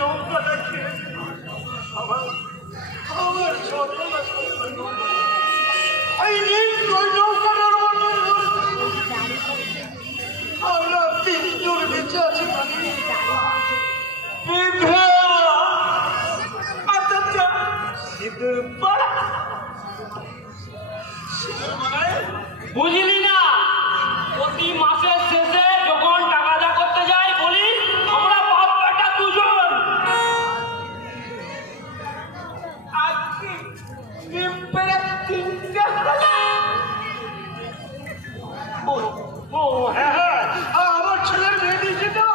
নৌকাটা খেয়ে আমার আমার সর্বনাশ এই নৌকাটার আমরা তিনজন বেঁচে আছি বুঝলি না প্রতি মাসের শেষে যখন টাকা আদা করতে যাই বলি আমরা বাপ বেটা দুজন আজকে আমার ছেলের বিয়ে দিয়েছি তো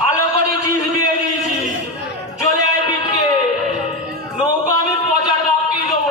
ভালো করে জিনিস বিয়ে দিয়েছি চলে আয় পিঠকে নৌকা আমি পচার বাপকেই দেবো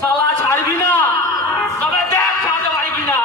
শালা ছাড়বি না তবে দেখ ছাড়তে পারি কিনা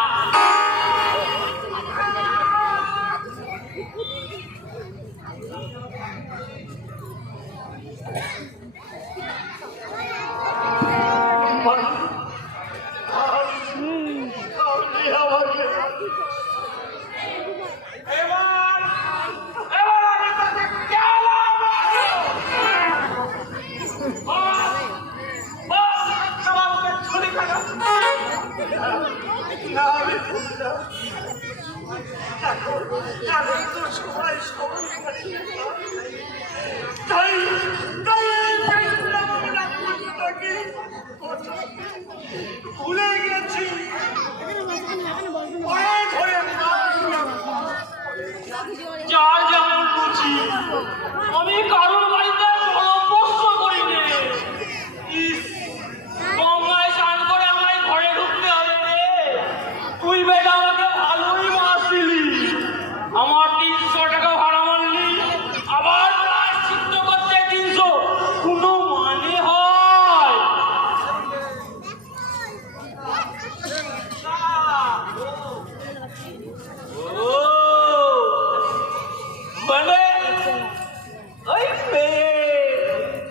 ভুলে গেছি যার যেমন বুঝি আমি কারোর বাড়িতে প্রশ্ন করিনি গঙ্গায় স্নান করে আমায় ঘরে ঢুকতে হবে রে তুই বেটা আমাকে ভালোই মারছিলি আমার 300 টাকা ভাড়া মারলি আবার প্রায়শ্চিত্ত করতে 300 কোনো মানে হয় ও মানে ওই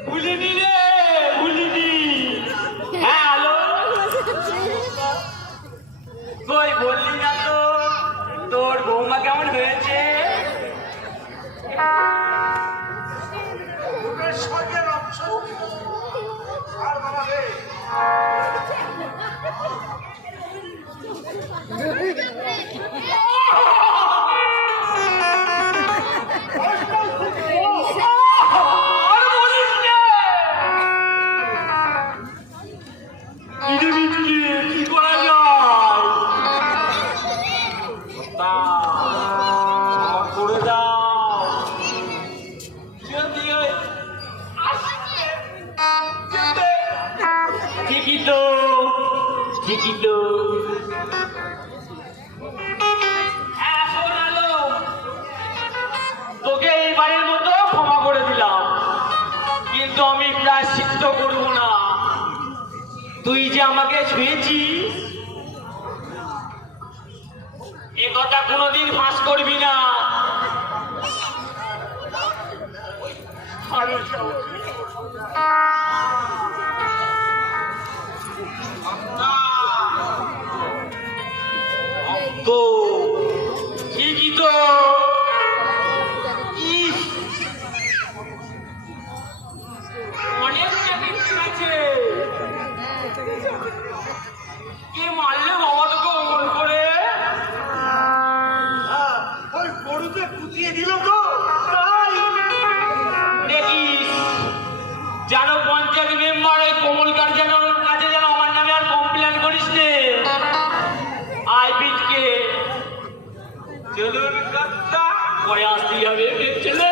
ভুলিনি রে ভুলিনি হ্যাঁ হ্যালো কই বললি না তো তোর বৌমা কেমন হয়েছে স্বর্গের অংশ আর বাবা রে কি করা যায় করে দাও ঠিকই তো ঠিকই তো হ্যাঁ শোনালো তোকে এইবারের মতো ক্ষমা করে দিলাম কিন্তু আমি প্রায়শ্চিত্ত করবো না তুই যে আমাকে ছুঁয়েছিস এ কথা কোনোদিন ফাঁস করবি না তো ঠিকই তো অনেক আছে কে মারলে বাবা তোকে অমল করে ওই গরুতে কুচিয়ে দিল তো চলুন কর্তা, পরে আসতে হবে ছেলে।